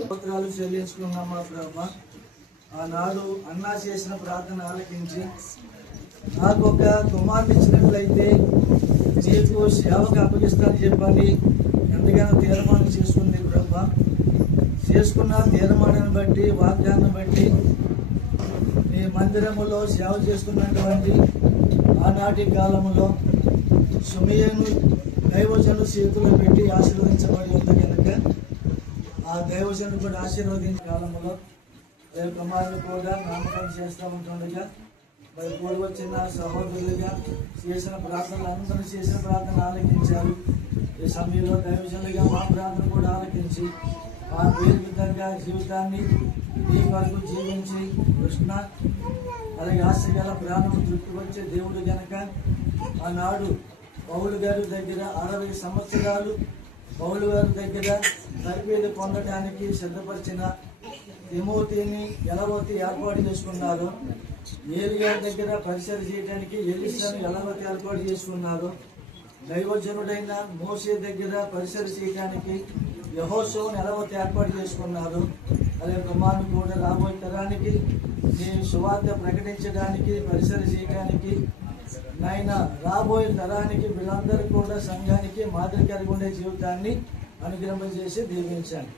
స్తోత్రాలు చెల్లించుకున్నామా ప్రభా. ఆనాడు అన్నా చేసిన ప్రార్థన ఆలకించి నాకు ఒక కుమార్తె ఇచ్చినట్లయితే నీకు సేవకు అప్పగిస్తానని చెప్పండి ఎంతగానో తీర్మానం చేసుకుంది ప్రభా. చేసుకున్న తీర్మానాన్ని బట్టి వాగ్దానం బట్టి మీ మందిరములో సేవ చేస్తున్నటువంటి ఆనాటి కాలంలో సుమయను దైవజను చేతులు పెట్టి ఆశీర్వదించబడి ఉంది కనుక ఆ దైవజను కూడా ఆశీర్వదించిన కాలంలో కుమారులు కూడా నామకరణం చేస్తూ ఉంటుండగా మరి పూర్వచ్చిన సహోదరులుగా చేసిన ప్రార్థనలు అందరూ చేసిన ప్రార్థన ఆలకించారు. ఈ సమయంలో దైవజనులుగా మా ప్రార్థన కూడా ఆలకించి మా పేరు విధంగా జీవితాన్ని ఈ వరకు జీవించి కృష్ణ అలాగే ఆశగల ప్రాణం చుట్టుకొచ్చే దేవుడు గనక ఆనాడు పౌలు గారి దగ్గర 60 సంవత్సరాలు పౌలు గారి దగ్గర తర్బీదు పొందడానికి సిద్ధపరిచిన తిమోతిని ఎలవతి ఏర్పాటు చేసుకున్నారు. ఏలియా దగ్గర పరిచయం చేయడానికి ఎలీషాను ఎలవతి ఏర్పాటు చేసుకున్నారు. దైవజనుడైన మోషే దగ్గర పరిచయం చేయడానికి యెహోషువను ఎలవతి ఏర్పాటు చేసుకున్నారు. అలాగే కుమారుని కూడా రాబోయే తరానికి నేను సువార్త ప్రకటించడానికి పరిచయం చేయడానికి నాయన రాబోయే తరానికి వీళ్ళందరూ కూడా సంఘానికి మాదిరికరంగా ఉండే జీవితాన్ని అనుగ్రహింపజేసి దీవించాను.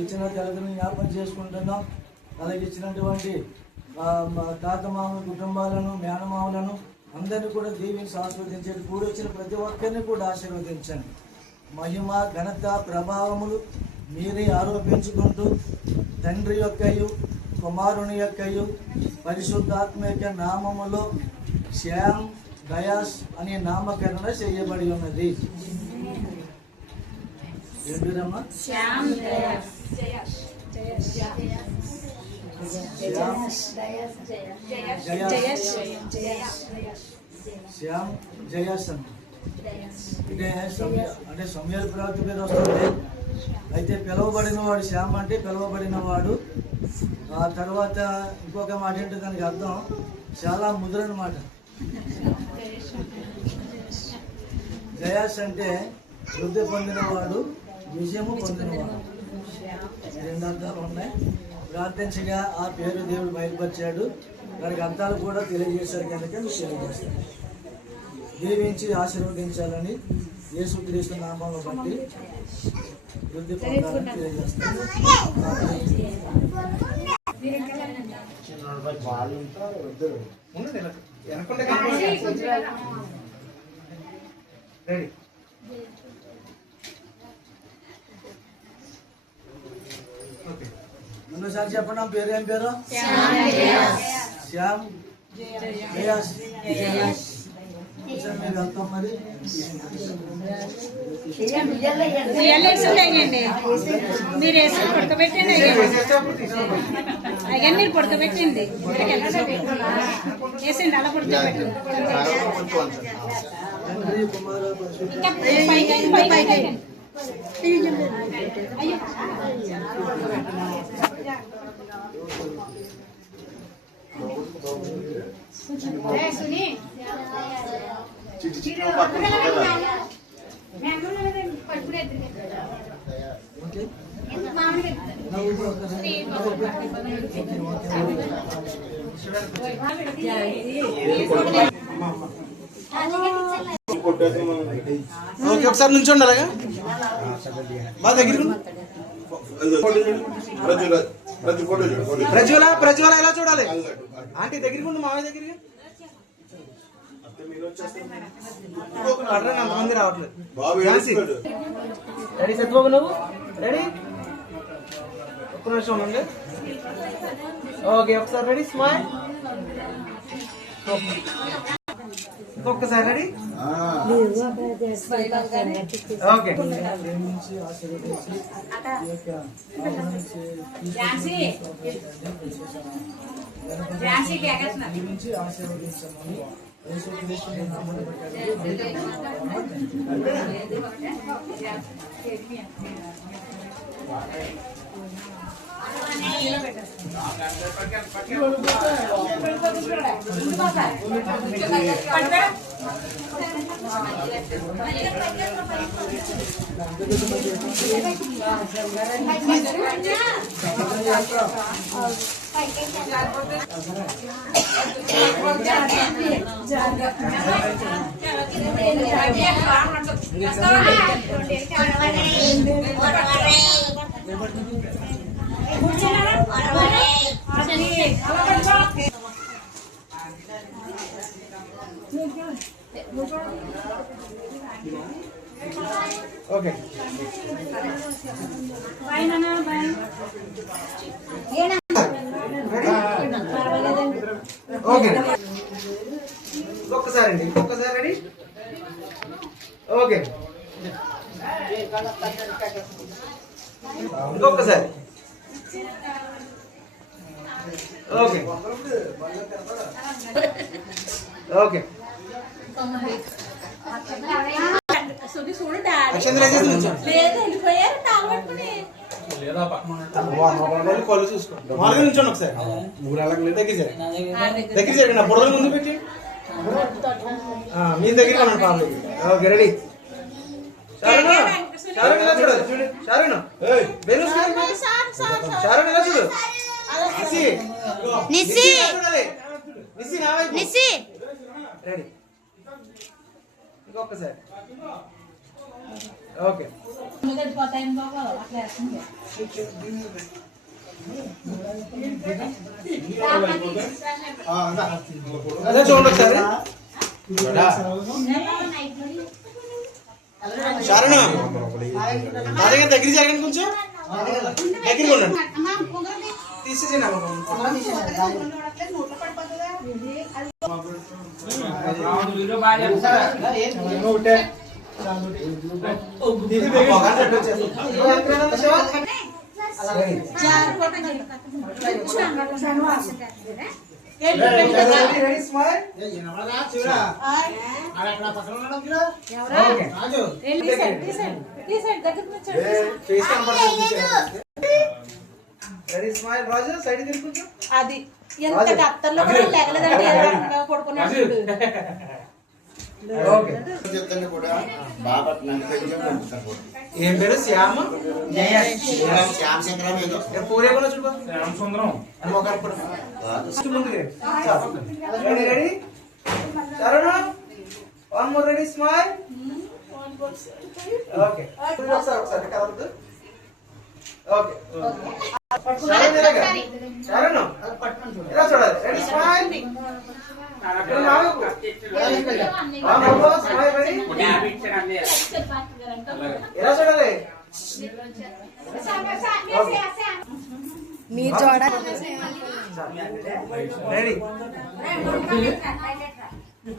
ఇచ్చిన తల్లిదండ్రులను జ్ఞాపకం చేసుకుంటున్నాం. అలాగే ఇచ్చినటువంటి తాత మామ కుటుంబాలను మేనమామలను అందరినీ కూడా దీవించి ఆశీర్వదించండి. కూడొచ్చిన ప్రతి ఒక్కరిని కూడా ఆశీర్వదించండి. మహిమ ఘనత ప్రభావములు మీరే ఆరోపించుకుంటూ తండ్రి యొక్కయు కుమారుని యొక్కయు పరిశుద్ధాత్మ యొక్క నామములో శ్యామ్ దయాస్ అనే నామకరణ చేయబడి ఉన్నది. ఏంటిదమ్మా? శ్యామ్ జయాస్ అంటే సమయాల ప్రవక్త పేరు వస్తుంది. అయితే పిలువబడిన వాడు శ్యామ్ అంటే పిలువబడిన వాడు. ఆ తర్వాత ఇంకొక మాట ఏంటో దానికి అర్థం చాలా ముదురని మాట. జయాస్ అంటే వృద్ధి పొందినవాడు, విజయము పొందినవాడు. 2 అర్థాలు ఉన్నాయి. ప్రార్థించగా ఆ పేరు దేవుడు బయలుపరిచాడు. దానికి అర్థాలు కూడా తెలియజేశారు కనుక మీకు తెలియజేస్తాను. దీవించి ఆశీర్వదించాలని యేసుక్రీస్తు నామమును బట్టి వృద్ధి పొందాలని తెలియజేస్తాను. ముందుసారి చెప్పండి. పేరు ఏం పేరు? శ్యామ్ జయాస్. మీరు వెళ్తాం మరి. మీరు వేసి పడుకోబెట్టండి. అయ్యా మీరు పడుకోబెట్టండి. వేసండి అలా పడుకోబెట్టండి. ఒకసారి నుంచి ఉండాలిగా మా దగ్గర ప్రజ్వల ఎలా చూడాలి? ఆంటీ దగ్గరికి ఉంది, మామయ్య దగ్గరికి. అంతమంది రావట్లేదు. రెడీ సత్యబాబు, నువ్వు రెడీ? ఒక్క నిమిషం ఉండండి. ఓకే, ఒకసారి రెడీ. స్మైల్. ఒక్కసారి రెడీ. ఓకే. ఆశీర్వదించమని ఓకే ఓకే ఒక్కసారి అండి ఇంకొకసారి రెడీ ఓకే ఇంకొకసారి ఓకే ఓకే కళ్ళు చూసుకోండి మామూలుగా నుంచోండి ఒకసారి దగ్గర జరగండి బుడగలు ముందు పెట్టి మీ దగ్గర ఉన్నాను పాపకి ఓకే రెడీ షారుణ షారుణ ఇలా చూడాలి చూడు షారుణ షారుణ ఇలా చూడు నిస్సి చూడాలి నిస్సి నా వైపు నిస్సి రెడీ ఇంకొకసారి ఓకే అదే చూడండి ఒకసారి శరణ అదే దగ్గర జరగండి కొంచెం దగ్గరగా ఉండండి తీసేసి అది ఎంత డాక్టర్లో కూడా లేగలేదండి పడుకున్నాడు ఏం పేరు శ్యామ పూరే కూడా చూడ ready Sharana one more ready smile okay ఒకసారి ఒకసారి కలవద్దు ఓకే శరణ ఇలా చూడాలి రెడీ స్మైల్ ఎలా చూడాలి మీరు చూడాలి రెడీ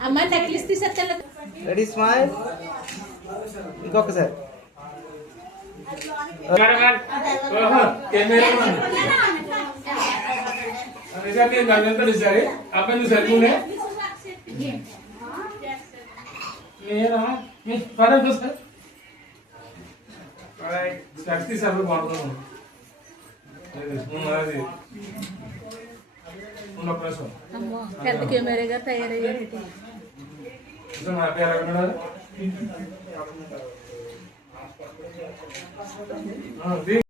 అమ్మ నెక్లెస్ తీసేస్తా రెడీ స్మైల్ ఇంకొకసారి పెద్ద కెమెరాగా తయారయ్యారు